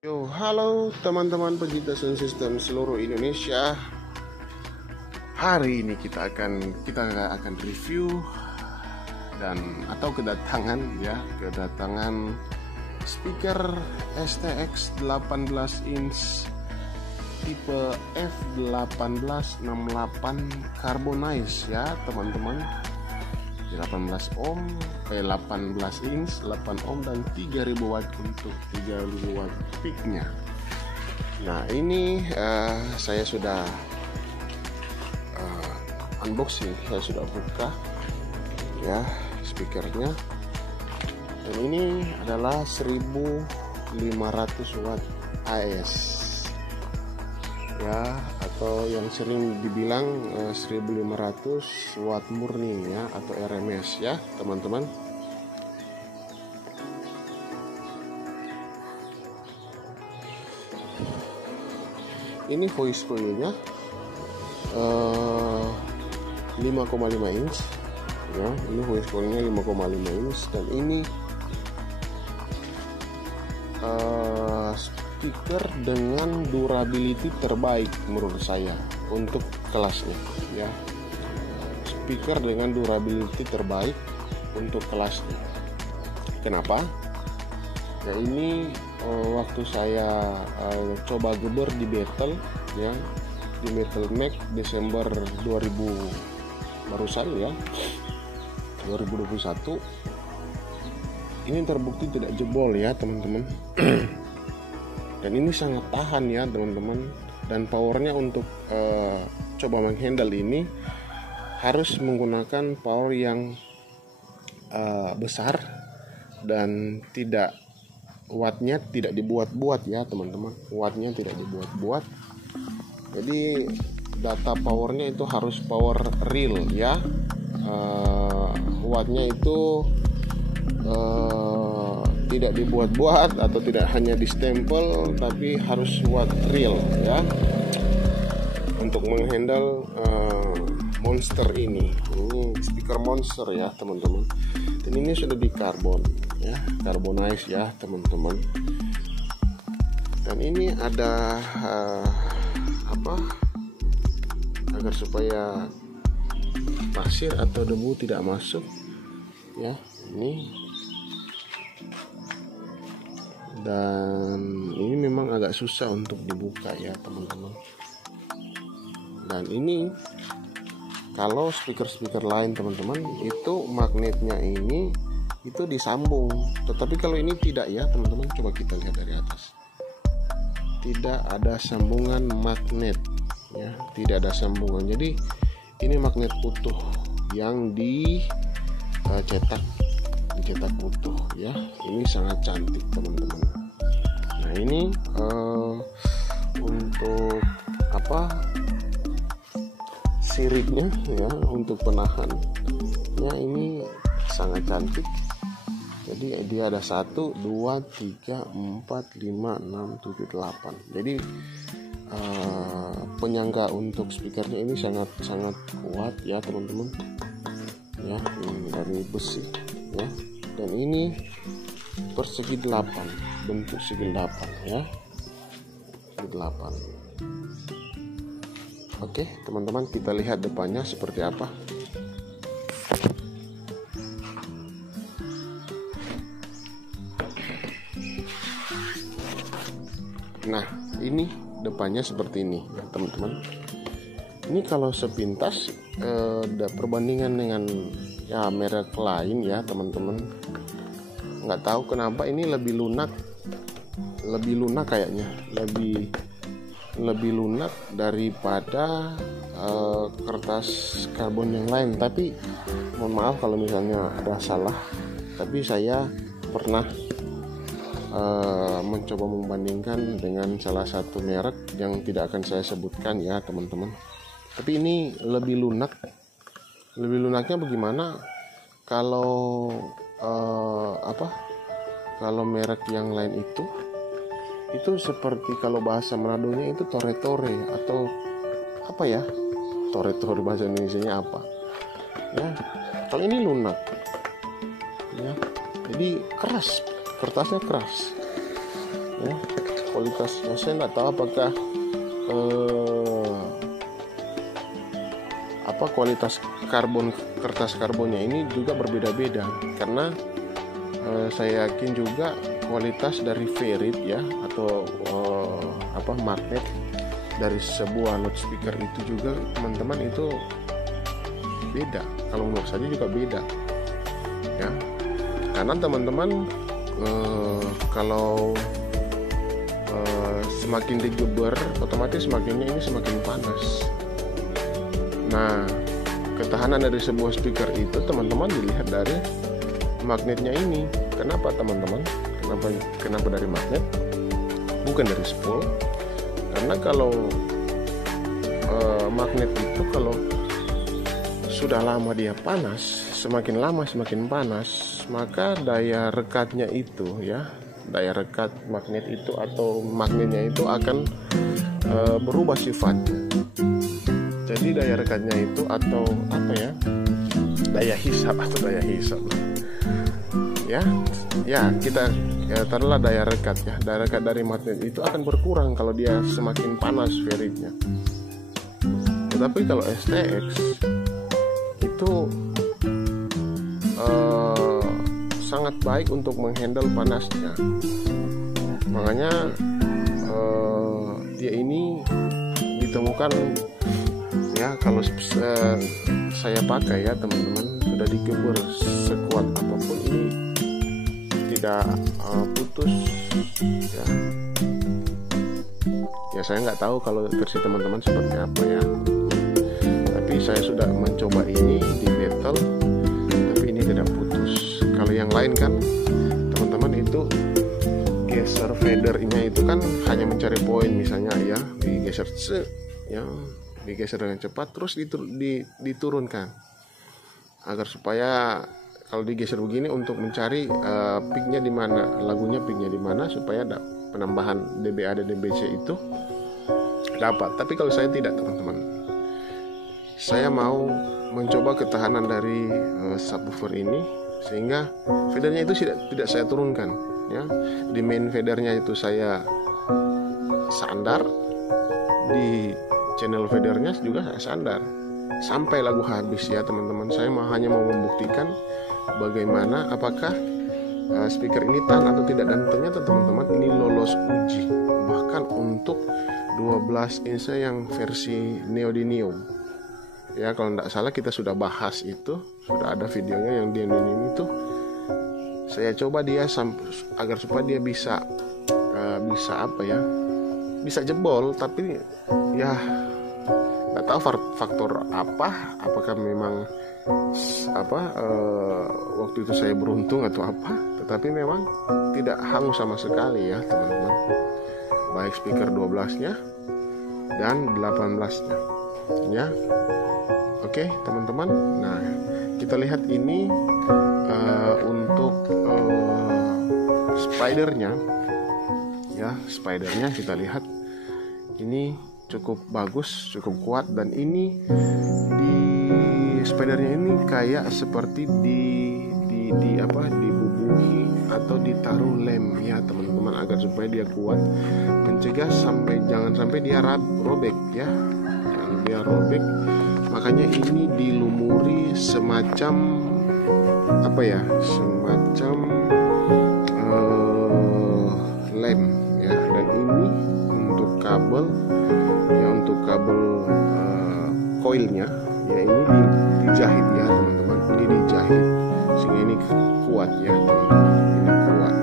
Yo, halo teman-teman pecinta sound system seluruh Indonesia. Hari ini kita akan review kedatangan speaker STX 18 inch tipe F1868 Carbonize ya teman-teman. 18 inch, 8 ohm dan 3000 watt untuk 3000 watt peaknya. Nah ini saya sudah unboxing, saya sudah buka ya speakernya, dan ini adalah 1500 watt AS ya, atau yang sering dibilang 1500 watt murni ya, atau RMS ya teman-teman. Ini voice coilnya 5,5 inch ya, ini voice coilnya 5,5 inch, dan ini speaker dengan durability terbaik menurut saya untuk kelasnya ya. Speaker dengan durability terbaik untuk kelasnya. Kenapa? Ya ini waktu saya coba geber di Battle ya, di Battle Mac Desember 2000 barusan ya, 2021, ini terbukti tidak jebol ya teman-teman. Dan ini sangat tahan ya teman-teman, dan powernya untuk coba menghandle ini harus menggunakan power yang besar, dan wattnya tidak dibuat-buat ya teman-teman, wattnya tidak dibuat-buat. Jadi data powernya itu harus power real ya, wattnya itu tidak dibuat-buat atau tidak hanya distempel, tapi harus watt real ya, untuk menghandle monster ini speaker monster ya teman-teman. Dan ini sudah di karbon ya, carbonize ya teman-teman. Dan ini ada agar supaya pasir atau debu tidak masuk ya, ini. Dan ini memang agak susah untuk dibuka ya teman-teman. Dan ini kalau speaker lain teman-teman, itu magnetnya ini itu disambung, tetapi kalau ini tidak ya teman-teman. Coba kita lihat dari atas, tidak ada sambungan magnet ya, tidak ada sambungan. Jadi ini magnet utuh yang dicetak utuh ya. Ini sangat cantik teman-teman. Nah ini untuk siripnya ya, untuk penahannya ini sangat cantik. Jadi dia ada 1, 2, 3, 4, 5, 6, 7, 8. Jadi penyangga untuk speakernya ini sangat kuat ya teman-teman ya, ini dari besi ya. Dan ini persegi 8, bentuk segi 8 ya, segi 8. Oke teman-teman, kita lihat depannya seperti apa. Nah ini depannya seperti ini ya teman-teman. Ini kalau sepintas perbandingan dengan ya merek lain ya teman-teman, nggak tahu kenapa ini lebih lunak kayaknya, lebih lunak daripada kertas karbon yang lain. Tapi mohon maaf kalau misalnya ada salah, tapi saya pernah mencoba membandingkan dengan salah satu merek yang tidak akan saya sebutkan ya teman-teman. Tapi ini lebih lunaknya bagaimana? Kalau kalau merek yang lain itu seperti, kalau bahasa Manadonya itu tore-tore, atau apa ya, tore-tore bahasa Indonesianya apa ya. Kalau ini lunak ya, jadi keras, kertasnya keras ya. kualitasnya. Saya nggak tahu apakah kualitas kertas karbonnya ini juga berbeda-beda, karena saya yakin juga kualitas dari ferrit ya, atau magnet dari sebuah loudspeaker itu juga teman-teman itu beda. Kalau menurut saya juga beda ya, karena teman-teman kalau semakin digeber otomatis semakinnya ini semakin panas. Nah, ketahanan dari sebuah speaker itu teman-teman dilihat dari magnetnya ini. Kenapa teman-teman? Kenapa dari magnet? Bukan dari spool. Karena kalau magnet itu kalau sudah lama dia panas, semakin lama semakin panas, maka daya rekatnya itu ya, daya rekat magnet itu atau magnetnya itu akan berubah sifatnya. Jadi daya rekatnya itu atau daya hisap ya kita taruhlah daya rekat ya, daya rekat dari magnet itu akan berkurang kalau dia semakin panas ferritnya. Tetapi kalau STX itu sangat baik untuk menghandle panasnya, makanya dia ini ditemukan ya, kalau saya pakai ya teman-teman, sudah digember sekuat apapun ini tidak putus ya. Saya nggak tahu kalau versi teman-teman seperti apa ya, tapi saya sudah mencoba ini di battle, tapi ini tidak putus. Kalau yang lain kan teman-teman itu geser fadernya itu kan hanya mencari poin, misalnya ya digeser ya, digeser dengan cepat terus diturunkan agar supaya kalau digeser begini untuk mencari peaknya di mana, lagunya peaknya di mana, supaya ada penambahan dBA dan dBc itu dapat. Tapi kalau saya tidak teman-teman, saya mau mencoba ketahanan dari subwoofer ini, sehingga fadernya itu tidak saya turunkan ya. Di main fadernya itu saya sandar, di channel fadernya juga saya sandar sampai lagu habis ya teman-teman. Saya hanya mau membuktikan bagaimana apakah speaker ini tahan atau tidak, dan ternyata teman-teman ini lolos uji bahkan untuk 12 inch yang versi neodymium ya. Kalau tidak salah kita sudah bahas itu, sudah ada videonya yang di neodymium itu. Saya coba dia agar supaya dia bisa bisa jebol, tapi ya nggak tahu faktor apa, apakah memang waktu itu saya beruntung atau apa, tetapi memang tidak hangus sama sekali ya teman-teman, baik speaker 12-nya dan 18-nya ya. Oke teman-teman, nah kita lihat ini untuk spidernya ya, spidernya kita lihat ini cukup bagus, cukup kuat, dan ini di spidernya ini kayak seperti dibubuhi atau ditaruh lem ya teman-teman, agar supaya dia kuat, mencegah jangan sampai dia robek ya. Kalau dia robek, makanya ini dilumuri semacam lem ya. Dan ini untuk kabel ya, untuk kabel koilnya ya, ini dijahit ya teman-teman, ini dijahit sehingga ini kuat ya teman-teman, ini kuat.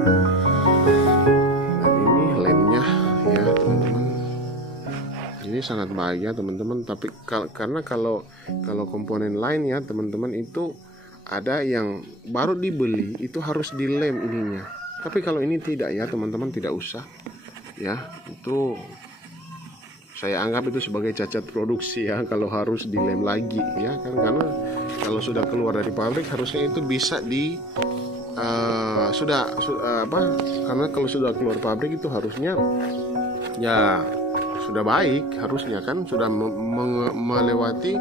Dan ini lemnya ya teman-teman, ini sangat baik ya teman-teman. Tapi karena kalau komponen lain ya teman-teman, itu ada yang baru dibeli itu harus dilem ininya, tapi kalau ini tidak ya teman-teman, tidak usah ya. Itu saya anggap itu sebagai cacat produksi ya, kalau harus dilem lagi ya kan, karena kalau sudah keluar dari pabrik harusnya itu bisa karena kalau sudah keluar pabrik itu harusnya ya sudah baik, harusnya kan sudah melewati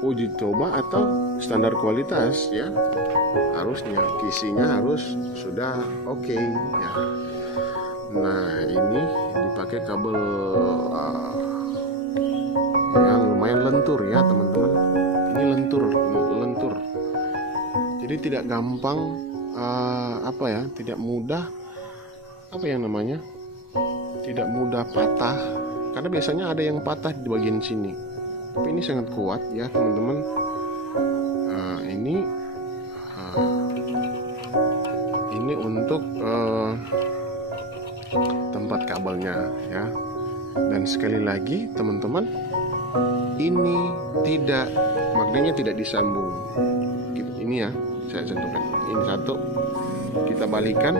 uji coba atau standar kualitas ya, harusnya kisinya harus sudah oke ya. Nah ini dipakai kabel yang lumayan lentur ya teman-teman. Ini lentur, jadi tidak gampang tidak mudah tidak mudah patah, karena biasanya ada yang patah di bagian sini, tapi ini sangat kuat ya teman-teman. Ini untuk tempat kabelnya ya. Dan sekali lagi teman-teman, ini magnetnya tidak disambung. Ini ya, saya contohkan. Ini satu, kita balikan,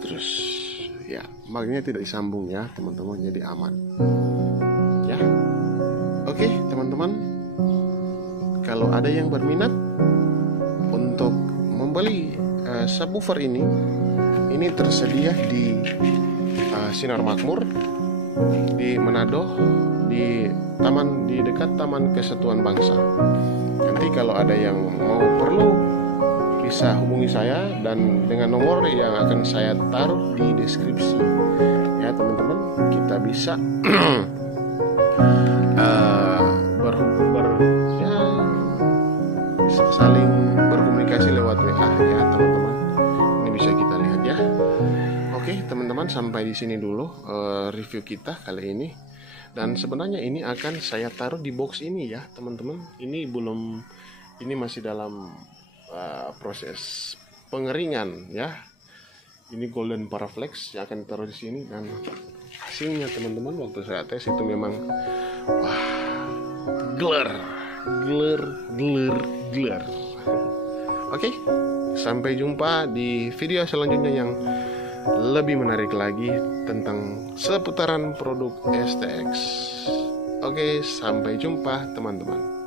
terus ya, magnetnya tidak disambung ya teman-teman, jadi aman ya. Oke teman-teman, kalau ada yang berminat untuk membeli subwoofer ini tersedia di Sinar Makmur di Manado, di dekat Taman Kesatuan Bangsa. Nanti kalau ada yang perlu bisa hubungi saya, dan dengan nomor yang akan saya taruh di deskripsi ya teman-teman. Kita bisa bisa saling berkomunikasi lewat WA ya teman-teman. Ini bisa kita lihat ya. Oke teman-teman, sampai di sini dulu review kita kali ini. Dan sebenarnya ini akan saya taruh di box ini ya teman-teman. Ini masih dalam proses pengeringan ya. Ini Golden Paraflex yang akan ditaruh di sini, dan hasilnya teman-teman waktu saya tes itu memang gler. Oke, sampai jumpa di video selanjutnya yang lebih menarik lagi tentang seputaran produk STX. Oke, sampai jumpa teman-teman.